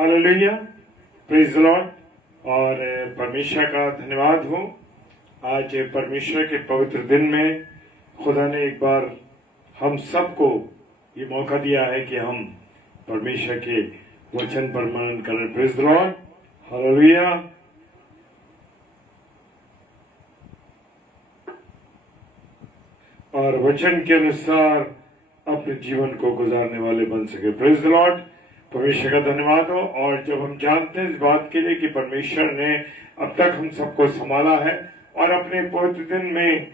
Hallelujah, praise the Lord. और परमेश्वर का धन्यवाद हो। आज परमेश्वर के पवित्र दिन में खुदा ने एक बार हम सबको ये मौका दिया है कि हम परमेश्वर के वचन पर मनन करें। Praise the Lord, hallelujah. और वचन के अनुसार अपने जीवन को गुजारने वाले बन सके। प्रेज द लॉर्ड, परमेश्वर का धन्यवाद हो। और जब हम जानते हैं इस बात के लिए कि परमेश्वर ने अब तक हम सबको संभाला है और अपने पवित्र दिन में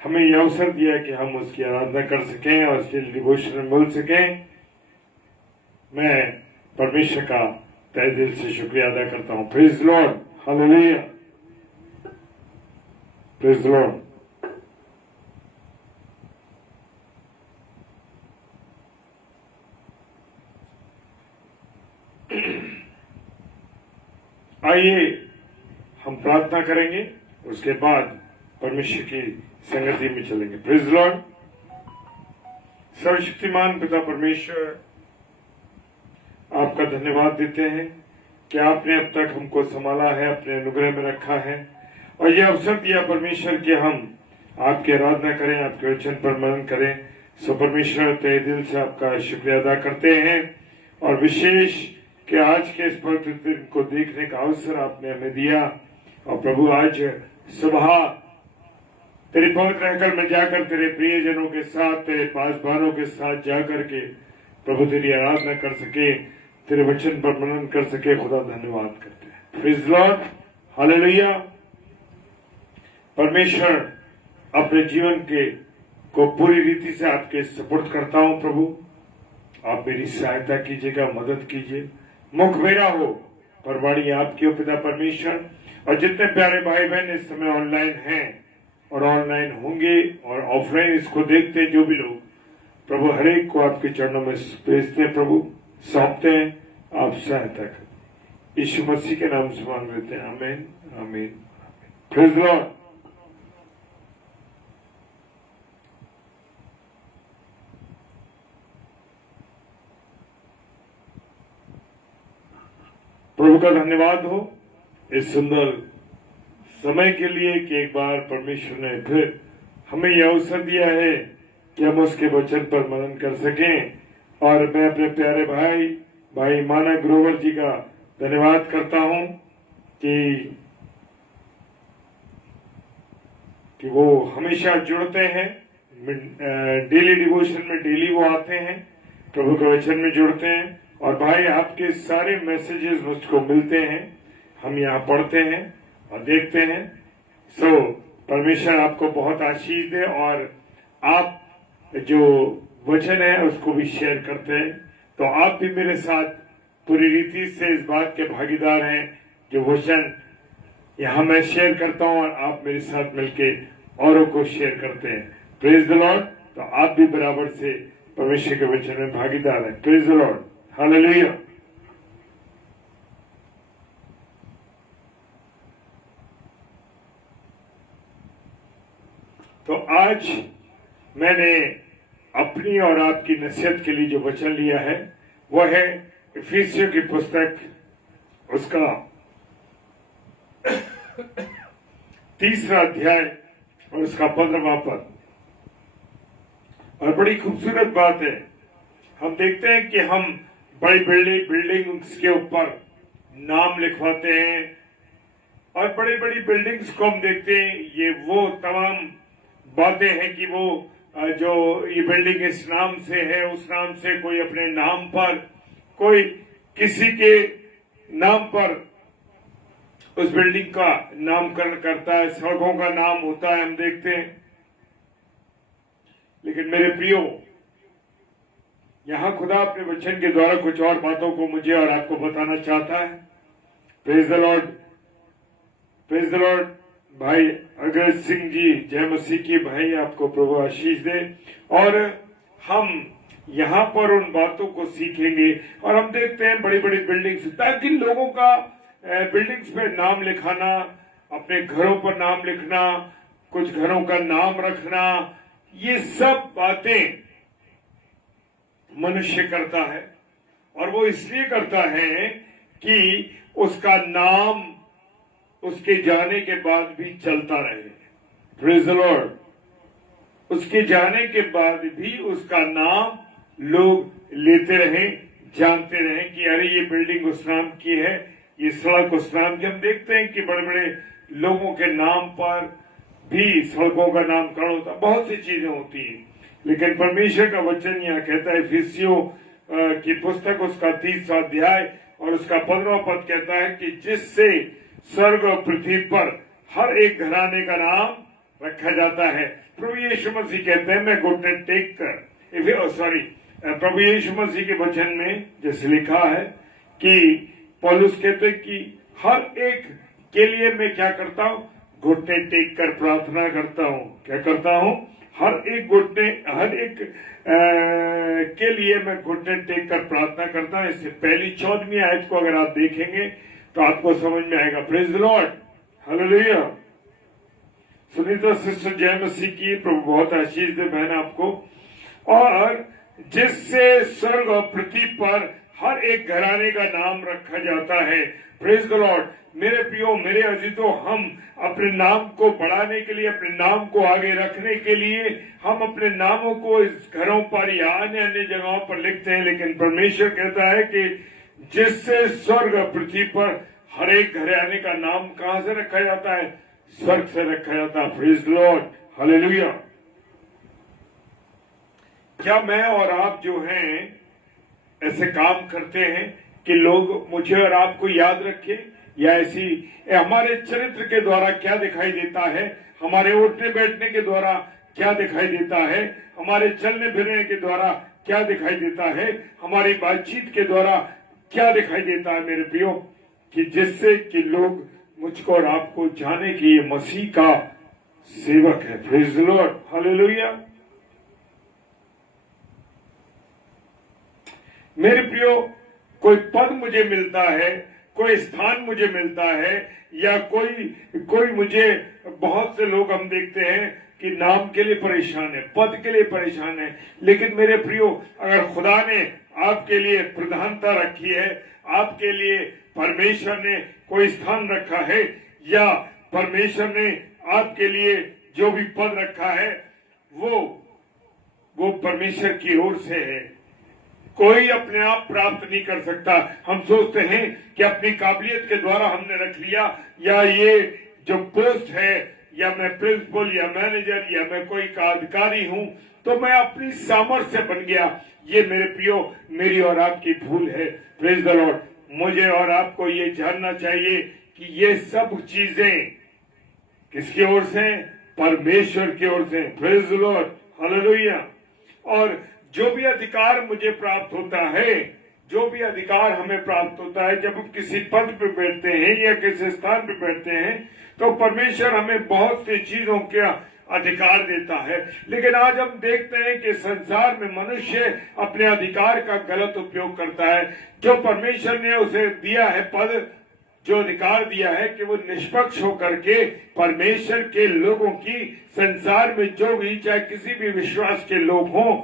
हमें यह अवसर दिया कि हम उसकी आराधना कर सकें और उसके डिवोशन में मिल सकें, मैं परमेश्वर का तहे दिल से शुक्रिया अदा करता हूं। Praise the Lord, hallelujah, praise the Lord. आइए हम प्रार्थना करेंगे, उसके बाद परमेश्वर की संगति में चलेंगे। Praise the Lord. सर्वशक्तिमान पिता परमेश्वर, आपका धन्यवाद देते हैं कि आपने अब तक हमको संभाला है, अपने अनुग्रह में रखा है और यह अवसर दिया परमेश्वर कि हम आपकी आराधना करें, आपके वचन पर मनन करें। सो परमेश्वर तहे दिल से आपका शुक्रिया अदा करते हैं और विशेष कि आज के इस पवित्र दिन को देखने का अवसर आपने हमें दिया। और प्रभु, आज सुबह तेरे पवित्र हैकल में जाकर तेरे प्रियजनों के साथ, तेरे पासबानों के साथ जाकर के प्रभु तेरी आराधना कर सके, तेरे वचन पर मनन कर सके। खुदा धन्यवाद करते हैं। Praise the Lord, hallelujah. परमेश्वर, अपने जीवन के को पूरी रीति से आपके सपोर्ट करता हूं। प्रभु, आप मेरी सहायता कीजिएगा, मदद कीजिए। मुख मेरा हो पर वाणी आपकी हो पिता परमेश्वर। और जितने प्यारे भाई बहन इस समय ऑनलाइन हैं और ऑनलाइन होंगे और ऑफलाइन इसको देखते जो भी लोग, प्रभु हर एक को आपके चरणों में भेजते हैं, प्रभु सौंपते हैं, आप सहायता करें। यीशु मसीह के नाम से मांग लेते हैं, आमीन, आमीन। Praise the lord. प्रभु का धन्यवाद हो इस सुंदर समय के लिए कि एक बार परमेश्वर ने फिर हमें यह अवसर दिया है कि हम उसके वचन पर मनन कर सकें। और मैं अपने प्यारे भाई माना ग्रोवर जी का धन्यवाद करता हूं कि वो हमेशा जुड़ते हैं, डेली डिवोशन में डेली वो आते हैं, प्रभु के वचन में जुड़ते हैं। और भाई, आपके सारे मैसेजेस मुझको मिलते हैं, हम यहाँ पढ़ते हैं और देखते हैं। सो परमेश्वर आपको बहुत आशीष दे और आप जो वचन है उसको भी शेयर करते हैं। तो आप भी मेरे साथ पूरी रीति से इस बात के भागीदार हैं, जो वचन यहाँ मैं शेयर करता हूँ और आप मेरे साथ मिलके औरों को शेयर करते हैं। Praise the Lord. तो आप भी बराबर से परमेश्वर के वचन में भागीदार हैं। Praise the Lord, hallelujah. तो आज मैंने अपनी और आपकी नसीहत के लिए जो वचन लिया है वह है इफिसियों की पुस्तक, उसका 3रा अध्याय और उसका 15वां पद। और बड़ी खूबसूरत बात है, हम देखते हैं कि हम बड़ी बिल्डिंग्स के ऊपर नाम लिखवाते हैं और बड़ी बड़ी बिल्डिंग्स को हम देखते हैं। ये वो तमाम बातें हैं कि वो जो ये बिल्डिंग इस नाम से है, उस नाम से, कोई अपने नाम पर, कोई किसी के नाम पर उस बिल्डिंग का नामकरण करता है, सड़कों का नाम होता है, हम देखते हैं। लेकिन मेरे प्रियो, यहां खुदा अपने वचन के द्वारा कुछ और बातों को मुझे और आपको बताना चाहता है। Praise the Lord, praise the Lord. भाई अग्रज सिंह जी, जय मसीह की। भाई, आपको प्रभु आशीष दे। और हम यहाँ पर उन बातों को सीखेंगे और हम देखते हैं बड़ी बड़ी बिल्डिंग्स, ताकि लोगों का बिल्डिंग्स पे नाम लिखाना, अपने घरों पर नाम लिखना, कुछ घरों का नाम रखना, ये सब बातें मनुष्य करता है। और वो इसलिए करता है कि उसका नाम उसके जाने के बाद भी चलता रहे। Praise the Lord. उसके जाने के बाद भी उसका नाम लोग लेते रहे, जानते रहे कि अरे ये बिल्डिंग उस नाम की है, ये सड़क उस नाम की। हम देखते हैं कि बड़े बड़े लोगों के नाम पर भी सड़कों का नामकरण होता, बहुत सी चीजें होती हैं। लेकिन परमेश्वर का वचन यहाँ कहता है, इफिसियों की पुस्तक उसका 30वां अध्याय और उसका 15वां पद कहता है कि जिससे स्वर्ग और पृथ्वी पर हर एक घराने का नाम रखा जाता है। प्रभु यीशु मसीह कहते हैं, मैं घुटने टेक कर, प्रभु यीशु मसीह के वचन में जैसे लिखा है कि पौलुस कहते हैं कि हर एक के लिए मैं क्या करता हूँ, घुटने टेक कर प्रार्थना करता हूँ। क्या करता हूँ? हर एक के लिए मैं घुटने टेक कर प्रार्थना करता हूँ। इससे पहली 14वीं आयत को अगर आप देखेंगे तो आपको समझ में आएगा। Praise the Lord, hallelujah. Sunita sister जय मसीह की, प्रभु बहुत आशीष दे बहन आपको। और जिससे स्वर्ग और पृथ्वी पर हर एक घराने का नाम रखा जाता है। Praise the Lord. मेरे प्रियो, मेरे अजीजों, हम अपने नाम को बढ़ाने के लिए, अपने नाम को आगे रखने के लिए हम अपने नामों को इस घरों पर या अन्य अन्य जगहों पर लिखते हैं, लेकिन परमेश्वर कहता है कि जिससे स्वर्ग और पृथ्वी पर हर एक घराने का नाम कहां से रखा जाता है? स्वर्ग से रखा जाता है। Praise the Lord, hallelujah. क्या मैं और आप जो हैं ऐसे काम करते हैं कि लोग मुझे और आपको याद रखें? या ऐसी हमारे चरित्र के द्वारा क्या दिखाई देता है, हमारे उठने बैठने के द्वारा क्या दिखाई देता है, हमारे चलने फिरने के द्वारा क्या दिखाई देता है, हमारी बातचीत के द्वारा क्या दिखाई देता है मेरे प्रियो, कि जिससे कि लोग मुझको और आपको जाने कि ये मसीह का सेवक है। Praise the Lord, hallelujah. मेरे प्रियो, कोई पद मुझे मिलता है, कोई स्थान मुझे मिलता है, या कोई मुझे, बहुत से लोग हम देखते हैं कि नाम के लिए परेशान है, पद के लिए परेशान है। लेकिन मेरे प्रियो, अगर खुदा ने आपके लिए प्रधानता रखी है, आपके लिए परमेश्वर ने कोई स्थान रखा है, या परमेश्वर ने आपके लिए जो भी पद रखा है वो परमेश्वर की ओर से है। कोई अपने आप प्राप्त नहीं कर सकता। हम सोचते हैं कि अपनी काबिलियत के द्वारा हमने रख लिया, या ये जो पोस्ट है, या मैं प्रिंसिपल या मैनेजर या मैं कोई का अधिकारी हूं तो मैं अपनी सामर्थ्य से बन गया। ये मेरे प्रियो, मेरी और आपकी भूल है। Praise the Lord. मुझे और आपको ये जानना चाहिए कि ये सब चीजें किसकी ओर से? परमेश्वर की ओर से। Praise the Lord, hallelujah. और जो भी अधिकार मुझे प्राप्त होता है, जो भी अधिकार हमें प्राप्त होता है, जब हम किसी पद पे बैठते हैं या किसी स्थान पे बैठते हैं, तो परमेश्वर हमें बहुत सी चीजों का अधिकार देता है। लेकिन आज हम देखते हैं कि संसार में मनुष्य अपने अधिकार का गलत उपयोग करता है। जो परमेश्वर ने उसे दिया है पद, जो अधिकार दिया है कि वो निष्पक्ष होकर के परमेश्वर के लोगों की, संसार में जो भी, चाहे किसी भी विश्वास के लोग हों,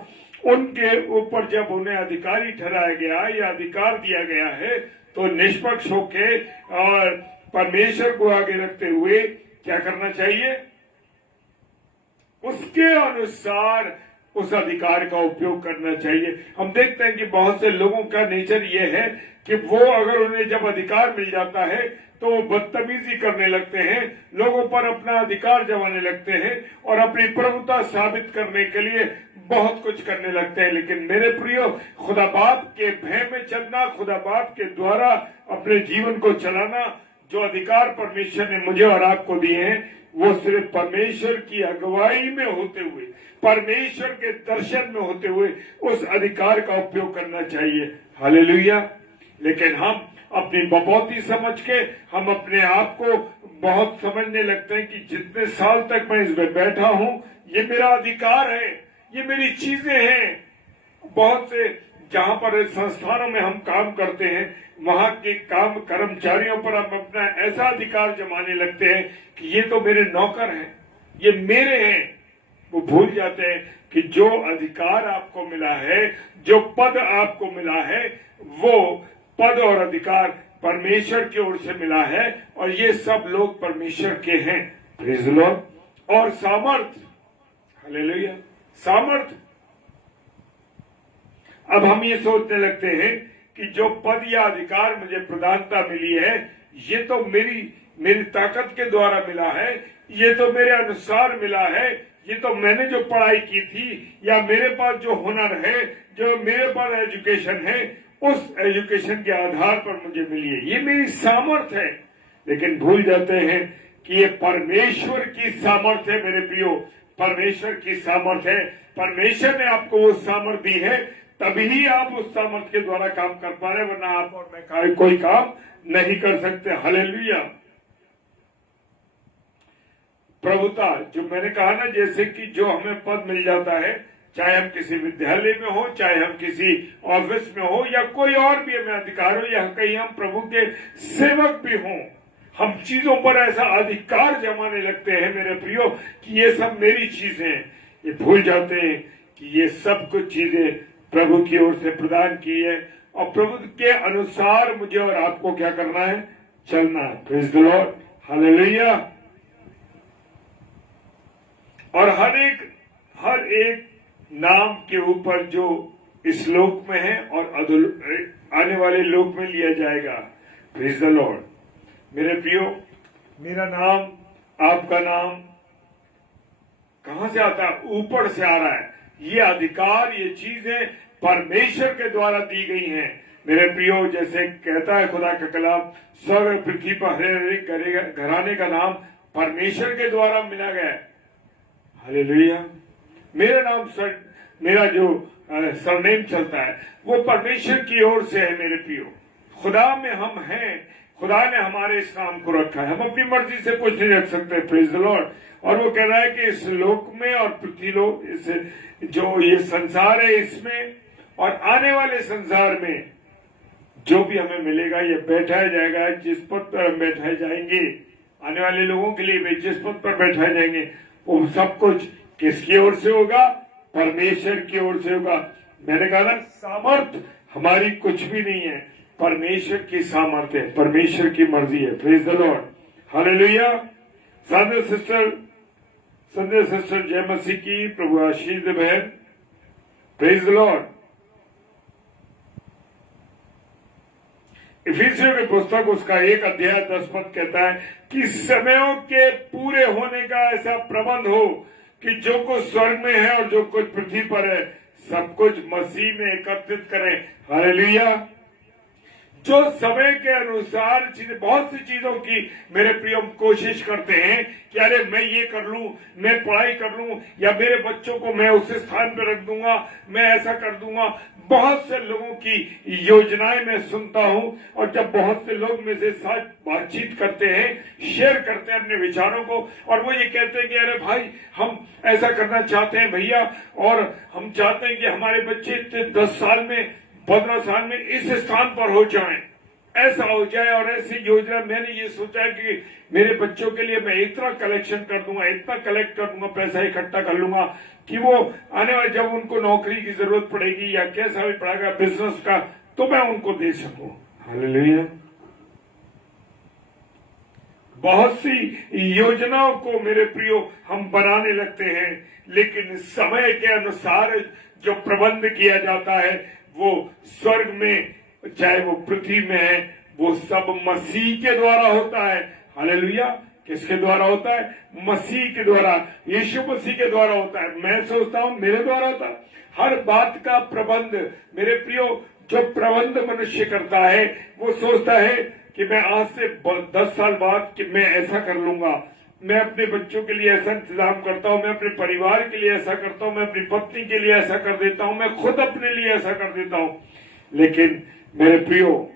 उनके ऊपर जब उन्हें अधिकारी ठहराया गया या अधिकार दिया गया है, तो निष्पक्ष होके और परमेश्वर को आगे रखते हुए क्या करना चाहिए? उसके अनुसार उस अधिकार का उपयोग करना चाहिए। हम देखते हैं कि बहुत से लोगों का नेचर ये है कि वो अगर उन्हें जब अधिकार मिल जाता है तो वो बदतमीजी करने लगते हैं, लोगों पर अपना अधिकार जमाने लगते हैं और अपनी प्रभुता साबित करने के लिए बहुत कुछ करने लगते हैं। लेकिन मेरे प्रियो, खुदा बाप के भय में चलना, खुदा बाप के द्वारा अपने जीवन को चलाना, जो अधिकार परमेश्वर ने मुझे और आपको दिए हैं, वो सिर्फ परमेश्वर की अगुवाई में होते हुए, परमेश्वर के दर्शन में होते हुए उस अधिकार का उपयोग करना चाहिए। हालेलुया। लेकिन हम अपनी बपौती समझ के हम अपने आप को बहुत समझने लगते हैं कि जितने साल तक मैं इसमें बैठा हूं, ये मेरा अधिकार है, ये मेरी चीजें हैं। बहुत से जहां पर संस्थानों में हम काम करते हैं, वहां के काम कर्मचारियों पर हम अपना ऐसा अधिकार जमाने लगते हैं कि ये तो मेरे नौकर हैं, ये मेरे हैं। वो भूल जाते हैं कि जो अधिकार आपको मिला है, जो पद आपको मिला है, वो पद और अधिकार परमेश्वर की ओर से मिला है और ये सब लोग परमेश्वर के हैं। Praise the Lord. और सामर्थ, हालेलुया, सामर्थ। अब हम ये सोचने लगते हैं कि जो पद या अधिकार मुझे प्रधानता मिली है, ये तो मेरी ताकत के द्वारा मिला है, ये तो मेरे अनुसार मिला है, ये तो मैंने जो पढ़ाई की थी या मेरे पास जो हुनर है, जो मेरे पास एजुकेशन है, उस एजुकेशन के आधार पर मुझे मिली है, ये मेरी सामर्थ है। लेकिन भूल जाते हैं कि ये परमेश्वर की सामर्थ है। मेरे प्रियो, परमेश्वर की सामर्थ है। परमेश्वर ने आपको वो सामर्थ दी है, तभी आप उस सामर्थ के द्वारा काम कर पा रहे, वरना आप और मैं कोई काम नहीं कर सकते। हालेलुया। प्रभुता, जो मैंने कहा ना, जैसे कि जो हमें पद मिल जाता है, चाहे हम किसी विद्यालय में हो, चाहे हम किसी ऑफिस में हो, या कोई और भी हमें अधिकार हो, या कहीं हम प्रभु के सेवक भी हों, हम चीजों पर ऐसा अधिकार जमाने लगते हैं मेरे प्रियो कि ये सब मेरी चीजें हैं। ये भूल जाते हैं कि ये सब कुछ चीजें प्रभु की ओर से प्रदान की है और प्रभु के अनुसार मुझे और आपको क्या करना है, चलना है। Praise the Lord, hallelujah. और हर एक नाम के ऊपर जो इस लोक में है और आने वाले लोक में लिया जाएगा। Praise the Lord. मेरे प्रियो, मेरा नाम, आपका नाम कहां से आता है? ऊपर से आ रहा है। ये अधिकार, ये चीजें परमेश्वर के द्वारा दी गई हैं। मेरे प्रियो, जैसे कहता है खुदा का कलाम, स्वर्ग पृथ्वी पर हरे घराने का नाम परमेश्वर के द्वारा मिला गया है। हालेलुया। मेरा नाम मेरा जो सरनेम चलता है वो परमेश्वर की ओर से है। मेरे प्रियो, खुदा में हम हैं, खुदा ने हमारे इस नाम को रखा है। हम अपनी मर्जी से कुछ नहीं रख सकते। Praise the Lord. और वो कह रहा है कि इस लोक में और पृथ्वी लोक, इस जो ये संसार है, इसमें और आने वाले संसार में जो भी हमें मिलेगा, ये बैठाया जाएगा जिस पद पर हम बैठाए जाएंगे। आने वाले लोगों के लिए भी जिस पद पर बैठाए जाएंगे, वो सब कुछ किसकी ओर से होगा? परमेश्वर की ओर से होगा। मैंने कहा ना, सामर्थ हमारी कुछ भी नहीं है, परमेश्वर की सामर्थ्य है, परमेश्वर की मर्जी है। Praise the Lord, hallelujah. Sanjay sister जय मसीह की, प्रभु आशीष दे बहन। Praise the Lord. इफिसियों की पुस्तक उसका 1 अध्याय 10 पद कहता है कि समयों के पूरे होने का ऐसा प्रबंध हो कि जो कुछ स्वर्ग में है और जो कुछ पृथ्वी पर है, सब कुछ मसीह में एकत्रित करें। हालेलुया। जो समय के अनुसार चीजें, बहुत सी चीजों की मेरे प्रिय कोशिश करते हैं कि अरे मैं ये कर लूं, मैं पढ़ाई कर लूं, या मेरे बच्चों को मैं उस स्थान पर रख दूंगा, मैं ऐसा कर दूंगा। बहुत से लोगों की योजनाएं मैं सुनता हूं, और जब बहुत से लोग मेरे से साथ बातचीत करते हैं, शेयर करते हैं अपने विचारों को, और वो ये कहते हैं कि अरे भाई, हम ऐसा करना चाहते हैं भैया, और हम चाहते हैं कि हमारे बच्चे 10 साल में, 15 साल में इस स्थान पर हो जाएं, ऐसा हो जाए। और ऐसी योजना मैंने ये सोचा है कि मेरे बच्चों के लिए मैं इतना कलेक्शन कर दूंगा, इतना कलेक्ट कर दूंगा, पैसा इकट्ठा कर लूंगा कि वो आने वाले जब उनको नौकरी की जरूरत पड़ेगी या कैसा भी पड़ेगा बिजनेस का, तो मैं उनको दे सकूं। हालेलुया। बहुत सी योजनाओं को मेरे प्रियो हम बनाने लगते हैं, लेकिन समय के अनुसार जो प्रबंध किया जाता है, वो स्वर्ग में चाहे वो पृथ्वी में है, वो सब मसीह के द्वारा होता है। हालेलुया। किसके द्वारा होता है? मसीह के द्वारा, यीशु मसीह के द्वारा होता है। मैं सोचता हूं मेरे द्वारा होता है। हर बात का प्रबंध, मेरे प्रियो, जो प्रबंध मनुष्य करता है, वो सोचता है कि मैं आज से 10 साल बाद कि मैं ऐसा कर लूंगा, मैं अपने बच्चों के लिए ऐसा इंतजाम करता हूं, मैं अपने परिवार के लिए ऐसा करता हूं, मैं अपनी पत्नी के लिए ऐसा कर देता हूं, मैं खुद अपने लिए ऐसा कर देता हूं। लेकिन मेरे प्रियो,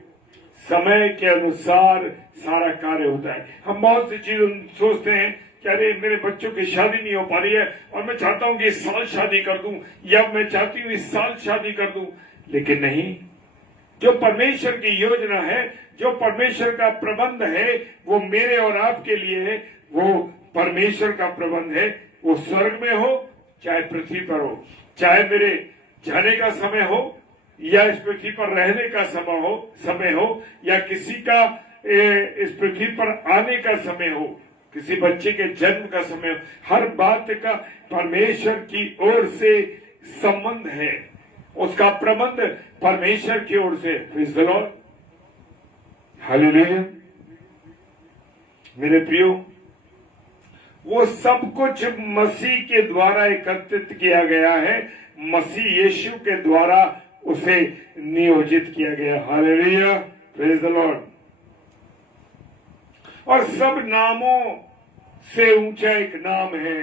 समय के अनुसार सारा कार्य होता है। हम बहुत सी चीजें सोचते हैं कि अरे मेरे बच्चों की शादी नहीं हो पा रही है और मैं चाहता हूं कि इस साल शादी कर दूं, या मैं चाहती हूं इस साल शादी कर दूं। लेकिन नहीं, जो परमेश्वर की योजना है, जो परमेश्वर का प्रबंध है, वो मेरे और आपके लिए है। वो परमेश्वर का प्रबंध है, वो स्वर्ग में हो चाहे पृथ्वी पर हो, चाहे मेरे जाने का समय हो या इस पृथ्वी पर रहने का समय हो या किसी का इस पृथ्वी पर आने का समय हो, किसी बच्चे के जन्म का समय हो, हर बात का परमेश्वर की ओर से संबंध है, उसका प्रबंध परमेश्वर की ओर से। Praise the Lord, hallelujah. मेरे प्रियो, वो सब कुछ मसीह के द्वारा एकत्रित किया गया है, मसीह यीशु के द्वारा उसे नियोजित किया गया। Hallelujah, praise the Lord. और सब नामों से ऊंचा एक नाम है,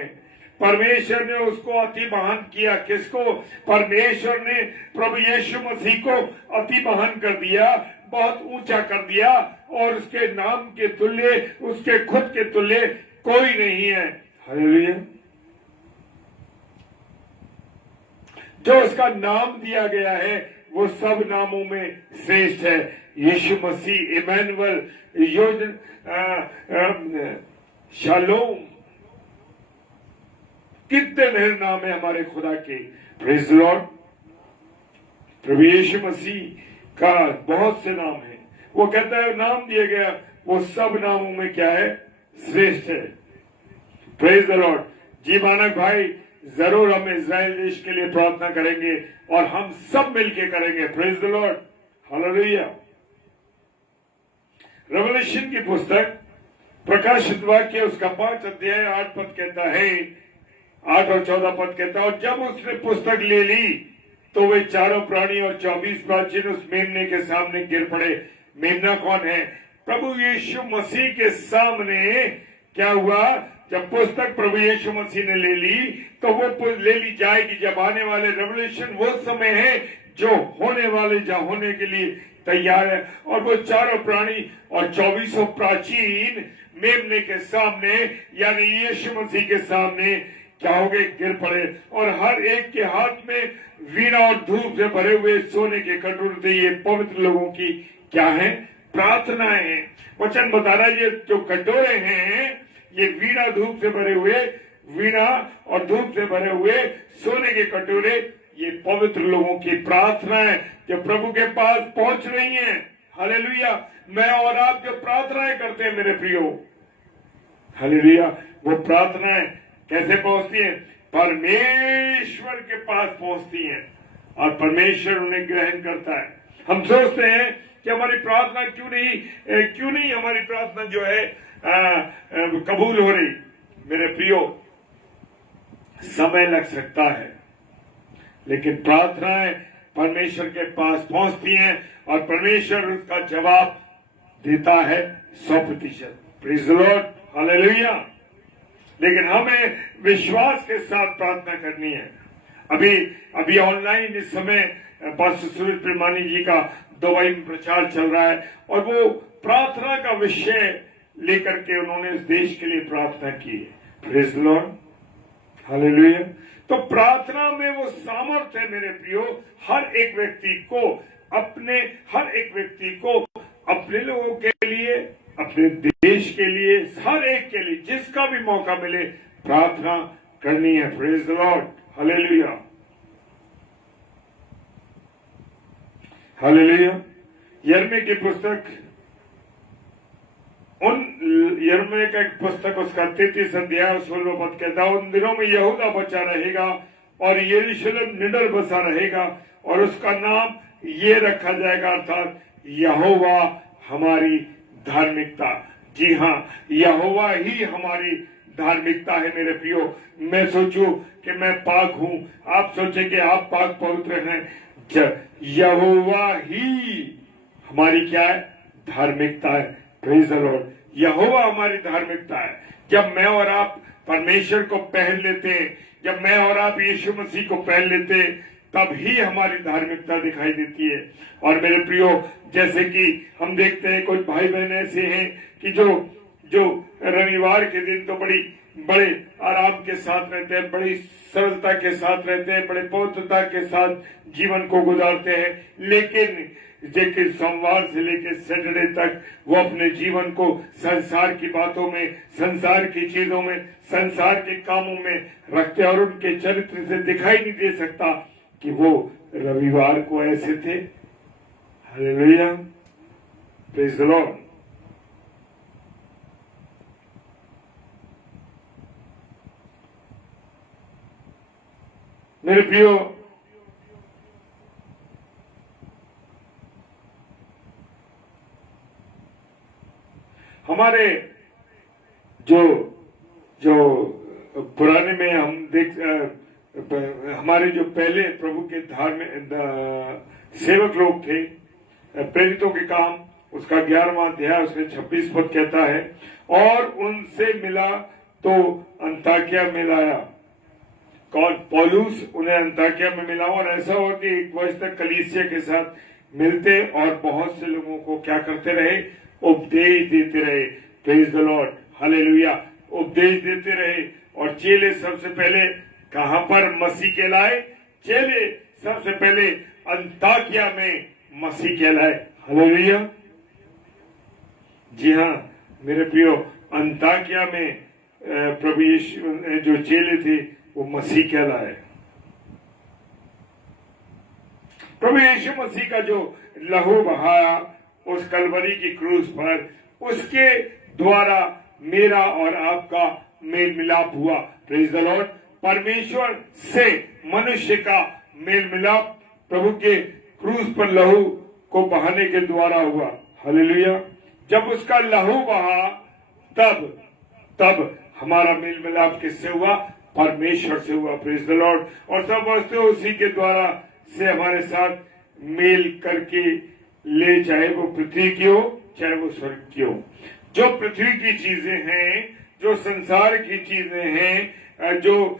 परमेश्वर ने उसको अति महान किया। किसको? परमेश्वर ने प्रभु यीशु मसीह को अति महान कर दिया, बहुत ऊंचा कर दिया, और उसके नाम के तुल्य, उसके खुद के तुल्य कोई नहीं है। हालेलुया। जो उसका नाम दिया गया है वो सब नामों में श्रेष्ठ है। यीशु मसीह, इमैनुअल, शालोम, कितने ढेर नाम है हमारे खुदा के। Praise the lord. प्रभु यीशु मसीह का बहुत से नाम है। वो कहता है नाम दिया गया वो सब नामों में क्या है? श्रेष्ठ है। Praise the Lord. जी मानक भाई, जरूर हम इज़राइल देश के लिए प्रार्थना करेंगे और हम सब मिलके करेंगे। Praise the Lord, hallelujah. Revelation की पुस्तक प्रकाशित वाक्य उसका 5 अध्याय 8 पद कहता है, 8 और 14 पद कहता है, और जब उसने पुस्तक ले ली तो वे चारों प्राणी और 24 प्राचीन उस मेमने के सामने गिर पड़े। मेमना कौन है? प्रभु यीशु मसीह के सामने क्या हुआ? जब पुस्तक प्रभु यीशु मसीह ने ले ली तो वो ले ली जाएगी जब आने वाले रेवलेशन वो समय है जो होने वाले जा होने के लिए तैयार है। और वो चारों प्राणी और 24 प्राचीन मेमने के सामने यानी यीशु मसीह के सामने क्या हो गए? गिर पड़े। और हर एक के हाथ में वीणा और धूप से भरे हुए सोने के कटोरे थे। ये पवित्र लोगों की क्या है? प्रार्थनाएं हैं। वचन बता रहा है ये जो कटोरे हैं ये वीणा धूप से भरे हुए, वीणा और धूप से भरे हुए सोने के कटोरे, ये पवित्र लोगों की प्रार्थनाएं जो प्रभु के पास पहुंच रही हैं। हालेलुया। मैं और आप जो प्रार्थनाएं करते हैं मेरे प्रियो, हालेलुया, वो प्रार्थनाएं कैसे पहुंचती हैं? परमेश्वर के पास पहुंचती हैं और परमेश्वर उन्हें ग्रहण करता है। हम सोचते हैं कि हमारी प्रार्थना क्यों नहीं हमारी प्रार्थना जो है कबूल हो रही। मेरे प्रियो, समय लग सकता है लेकिन प्रार्थनाएं परमेश्वर के पास पहुंचती हैं और परमेश्वर उसका जवाब देता है 100%। Praise the Lord, hallelujah. लेकिन हमें विश्वास के साथ प्रार्थना करनी है। अभी ऑनलाइन इस समय पास्टर सूरज प्रेमानी जी का दुबई में प्रचार चल रहा है और वो प्रार्थना का विषय लेकर के उन्होंने इस देश के लिए प्रार्थना की है। Praise the Lord, hallelujah. तो प्रार्थना में वो सामर्थ्य है मेरे प्रियो, हर एक व्यक्ति को अपने लोगों के लिए, अपने देश के लिए, हर एक के लिए जिसका भी मौका मिले प्रार्थना करनी है। Praise the Lord, hallelujah, hallelujah. यिर्मयाह की पुस्तक यिर्मयाह का एक पुस्तक उसका 33 अध्याय 16 पद कहता है, उन दिनों में यहूदा बचा रहेगा और यरूशलेम निडर बसा रहेगा और उसका नाम ये रखा जाएगा, अर्थात यहोवा हमारी धार्मिकता। जी हाँ, यहोवा ही हमारी धार्मिकता है मेरे प्रियो। मैं सोचूं कि मैं पाक हूं, आप सोचें कि आप पाक पवित्र हैं। यहोवा ही हमारी क्या है? धार्मिकता है। प्रेज़ द लॉर्ड, यहोवा हमारी धार्मिकता है। जब मैं और आप परमेश्वर को पहन लेते हैं, जब मैं और आप यीशु मसीह को पहन लेते हैं, तब ही हमारी धार्मिकता दिखाई देती है। और मेरे प्रियो, जैसे कि हम देखते हैं कुछ भाई बहन ऐसे हैं कि जो रविवार के दिन तो बड़े आराम के साथ रहते हैं, बड़ी सरलता के साथ रहते हैं, बड़े पवित्रता के साथ जीवन को गुजारते हैं, लेकिन सोमवार से लेकर सैटरडे तक वो अपने जीवन को संसार की बातों में, संसार की चीजों में, संसार के कामों में रखते और उनके चरित्र से दिखाई नहीं दे सकता कि वो रविवार को ऐसे थे। Hallelujah, praise the Lord. मेरे प्रियो, हमारे जो जो पुराने में हम हमारे जो पहले प्रभु के धार्मिक सेवक लोग थे, प्रेरितों के काम उसका 11वां अध्याय उसमें 26 पद कहता है, और उनसे मिला तो अंताकिया में लाया। कौन? पौलुस उन्हें अंताकिया में मिला, और ऐसा हुआ कि 1 वर्ष तक कलीसिया के साथ मिलते और बहुत से लोगों को क्या करते रहे? उपदेश देते रहे। Praise the Lord, hallelujah. उपदेश देते रहे। और चेले सबसे पहले कहां पर मसीह कहलाए? चेले सबसे पहले अंताकिया में मसीह कहलाए। हालेलुया। जी हाँ मेरे प्रियो, अंताकिया में प्रभु यीशु जो चेले थे वो मसीह कहलाए। प्रभु यीशु मसीह का जो लहू बहाया उस कलवरी की क्रूस पर, उसके द्वारा मेरा और आपका मेल मिलाप हुआ। Praise the Lord. परमेश्वर से मनुष्य का मेल मिलाप प्रभु के क्रूस पर लहू को बहाने के द्वारा हुआ। हालेलुया। जब उसका लहू बहा तब हमारा मेल मिलाप किससे हुआ? परमेश्वर से हुआ। Praise the Lord. और सब वस्तु उसी के द्वारा से हमारे साथ मेल करके ले, चाहे वो पृथ्वी की हो चाहे वो स्वर्ग की हो। जो पृथ्वी की चीजें हैं, जो संसार की चीजें हैं, जो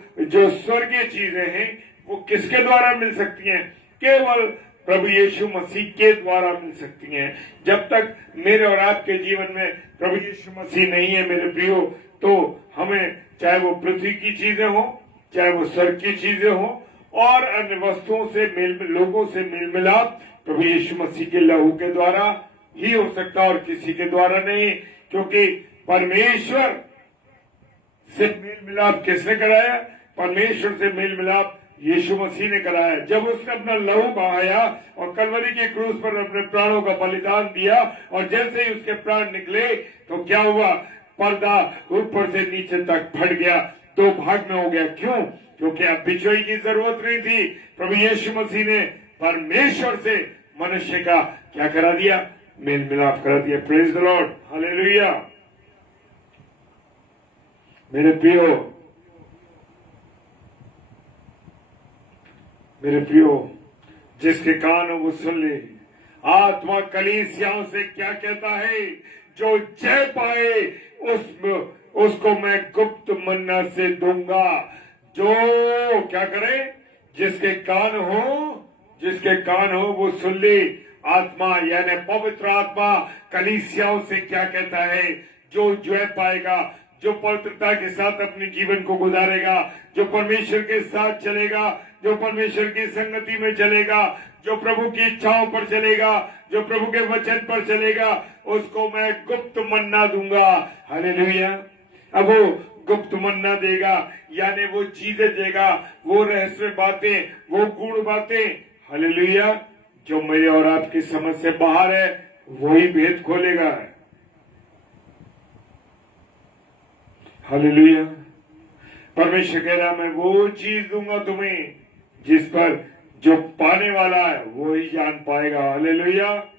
स्वर्गीय चीजें हैं, वो किसके द्वारा मिल सकती हैं? केवल प्रभु यीशु मसीह के द्वारा मिल सकती हैं। जब तक मेरे और आपके जीवन में प्रभु यीशु मसीह नहीं है मेरे प्रियो, तो हमें चाहे वो पृथ्वी की चीजें हो चाहे वो स्वर्ग की चीजें हो और अन्य वस्तुओं से लोगों से मेल मिलाप प्रभु यीशु मसीह के लहू के द्वारा ही हो सकता और किसी के द्वारा नहीं। क्योंकि परमेश्वर से मेल मिलाप किसने कराया? परमेश्वर से मेल मिलाप यीशु मसीह ने कराया। जब उसने अपना लहू बहाया और कलवरी के क्रूस पर अपने प्राणों का बलिदान दिया, और जैसे ही उसके प्राण निकले तो क्या हुआ? पर्दा ऊपर से नीचे तक फट गया, 2 भाग में हो गया। क्यों? क्योंकि अब बिछोई की जरूरत नहीं थी। प्रभु यीशु मसीह ने परमेश्वर से मनुष्य का क्या करा दिया? मेल मिलाप करा दिया। Praise the Lord, hallelujah. मेरे प्रियो, जिसके कान हो वो सुन ले। आत्मा कलीसियाओं से क्या कहता है? जो जय पाए उसको मैं गुप्त मन्ना से दूंगा। जो क्या करे? जिसके कान हो वो सुन ले। आत्मा यानी पवित्र आत्मा कलीसियाओं से क्या कहता है? जो जय पाएगा, जो पवित्रता के साथ अपने जीवन को गुजारेगा, जो परमेश्वर के साथ चलेगा, जो परमेश्वर की संगति में चलेगा, जो प्रभु की इच्छाओं पर चलेगा, जो प्रभु के वचन पर चलेगा, उसको मैं गुप्त मन्ना दूंगा। हालेलुया। अब वो गुप्त मन्ना देगा यानी वो चीजें देगा, वो रहस्य बातें, वो गूढ़ बातें, हालेलुया, जो मेरे और आपकी समझ से बाहर है, वही भेद खोलेगा। हालेलुया। परमेश्वर कह रहा मैं वो चीज दूंगा तुम्हें जिस पर जो पाने वाला है वो ही जान पाएगा। हालेलुया।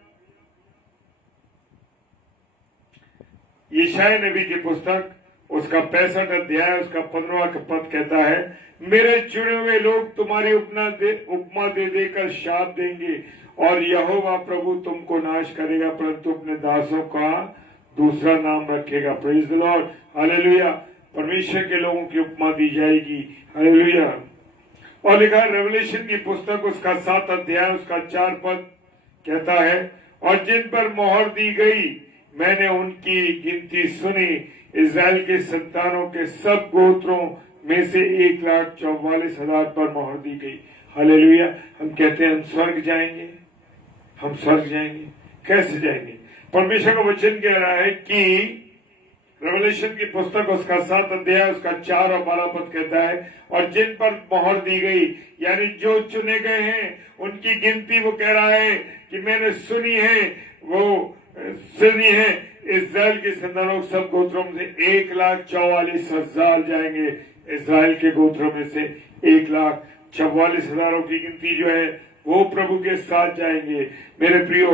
यशायाह नबी की पुस्तक उसका 65 अध्याय उसका 15वां पद कहता है, मेरे चुने हुए लोग तुम्हारी उपमा दे देकर शाप देंगे और यहोवा प्रभु तुमको नाश करेगा परंतु अपने दासों का दूसरा नाम रखेगा। Praise the Lord, hallelujah. परमेश्वर के लोगों की उपमा दी जाएगी। हालेलुया। और लिखा रेवलेशन की पुस्तक उसका 7 अध्याय उसका 4 पद कहता है, और जिन पर मोहर दी गई मैंने उनकी गिनती सुनी, इज़राइल के संतानों के सब गोत्रों में से 1,44,000 पर मोहर दी गई। हालेलुया। हम कहते हैं हम स्वर्ग जाएंगे, हम स्वर्ग जाएंगे। कैसे जाएंगे? परमेश्वर का वचन कह रहा है कि रेवलेशन की पुस्तक उसका 7 अध्याय उसका 4 और 12 पद कहता है, और जिन पर मोहर दी गई, यानी जो चुने गए हैं, उनकी गिनती वो कह रहा है कि मैंने सुनी है, वो सुनी है, इस्राएल के संतानों सब गोत्रों में से 1,44,000 जाएंगे। इस्राएल के गोत्रों में से 1,44,000 की गिनती जो है वो प्रभु के साथ जाएंगे। मेरे प्रियो,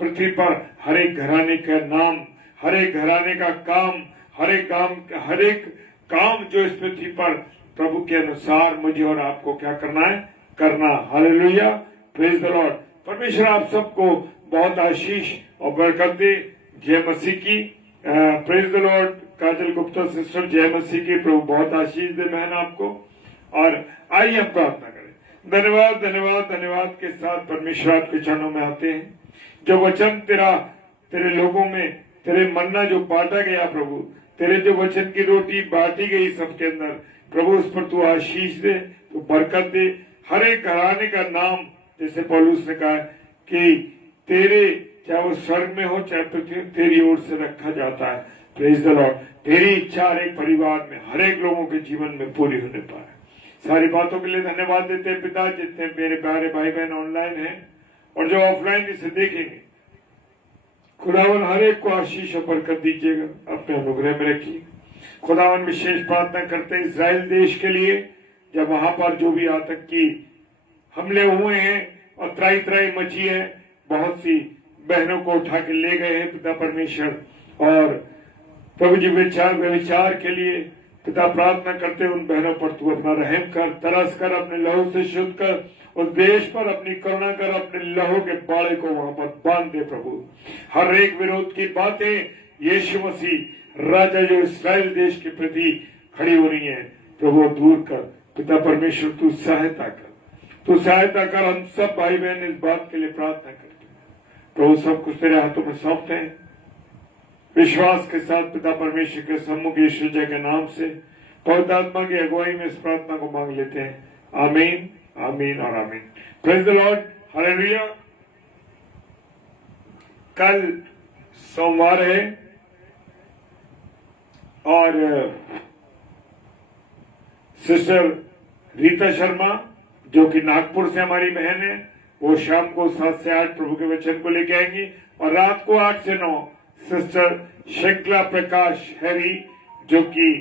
पृथ्वी पर हर एक घराने का नाम, हर एक घराने का काम, हर एक काम जो इस पृथ्वी पर प्रभु के अनुसार मुझे और आपको क्या करना है, करना। Hallelujah, praise the Lord. परमेश्वर आप सबको बहुत आशीष और बरकत दे। जय मसीह की। Praise the Lord. Kajal Gupta sister, जय मसीह की। प्रभु बहुत आशीष दे बहन आपको। और आइए हम प्रार्थना करें। धन्यवाद धन्यवाद धन्यवाद के साथ परमेश्वर आपके चरणों में आते हैं। जो वचन तेरे लोगों में, तेरे मन्ना जो बांटा गया प्रभु, तेरे जो वचन की रोटी बांटी गई सबके अंदर, प्रभु उस पर तू आशीष दे, तू बरकत दे। हर एक घराने का नाम, जैसे पौलुस ने कहा कि तेरे, चाहे वो स्वर्ग में हो चाहे पृथ्वी, तेरी ओर से रखा जाता है। Praise the Lord. तेरी इच्छा हर एक परिवार में, हर एक लोगों के जीवन में पूरी होने पाए। सारी बातों के लिए धन्यवाद देते हैं पिता। जितने मेरे प्यारे भाई बहन ऑनलाइन हैं और जो ऑफलाइन इसे देखेंगे, खुदावन हर एक को आशीष और बरकत दीजिएगा, अपने अनुग्रह में रखिए। खुदावन विशेष प्रार्थना करते हैं इस्राएल देश के लिए, जब वहां पर जो भी आतंकी हमले हुए हैं और त्राई त्राई मची है, बहुत सी बहनों को उठा के ले गए हैं पिता परमेश्वर। और प्रभु जी विचार के लिए पिता प्रार्थना करते हैं, उन बहनों पर तू अपना रहम कर, तरस कर, अपने लहू से शुद्ध कर, उस देश पर अपनी करुणा कर, अपने लहू के बाड़े को वहां पर बांध दे प्रभु। हर एक विरोध की बातें यीशु मसीह राजा जो इस्राएल देश के प्रति खड़ी हो रही है, प्रभु दूर कर। पिता परमेश्वर तू सहायता कर, तू सहायता कर। हम सब भाई बहन इस बात के लिए प्रार्थना करते हैं प्रभु। सब कुछ तेरे हाथों में सौंपते हैं विश्वास के साथ। पिता परमेश्वर के सम्मुख यीशु जय के नाम से पवित्र आत्मा की अगुवाई में इस प्रार्थना को मांग लेते हैं। आमीन, आमीन और आमीन। Praise the Lord. हालेलुया। कल सोमवार है और सिस्टर रीता शर्मा जो कि नागपुर से हमारी बहन है, वो शाम को 7 से 8 प्रभु के वचन को लेके आएंगी। और रात को 8 से 9 सिस्टर शंकला प्रकाश हैरी जो कि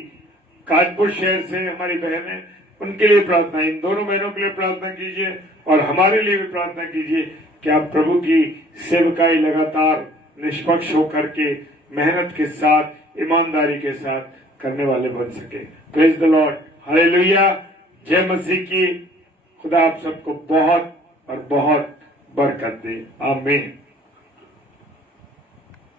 कानपुर शहर से हमारी बहन है, उनके लिए प्रार्थना। इन दोनों बहनों के लिए प्रार्थना कीजिए और हमारे लिए भी प्रार्थना कीजिए कि आप प्रभु की सेवकाई लगातार निष्पक्ष होकर के, मेहनत के साथ, ईमानदारी के साथ करने वाले बन सके। Praise the Lord. हालेलुया। जय मसीह की। खुदा आप सबको बहुत और बहुत बरकत दे। आमीन।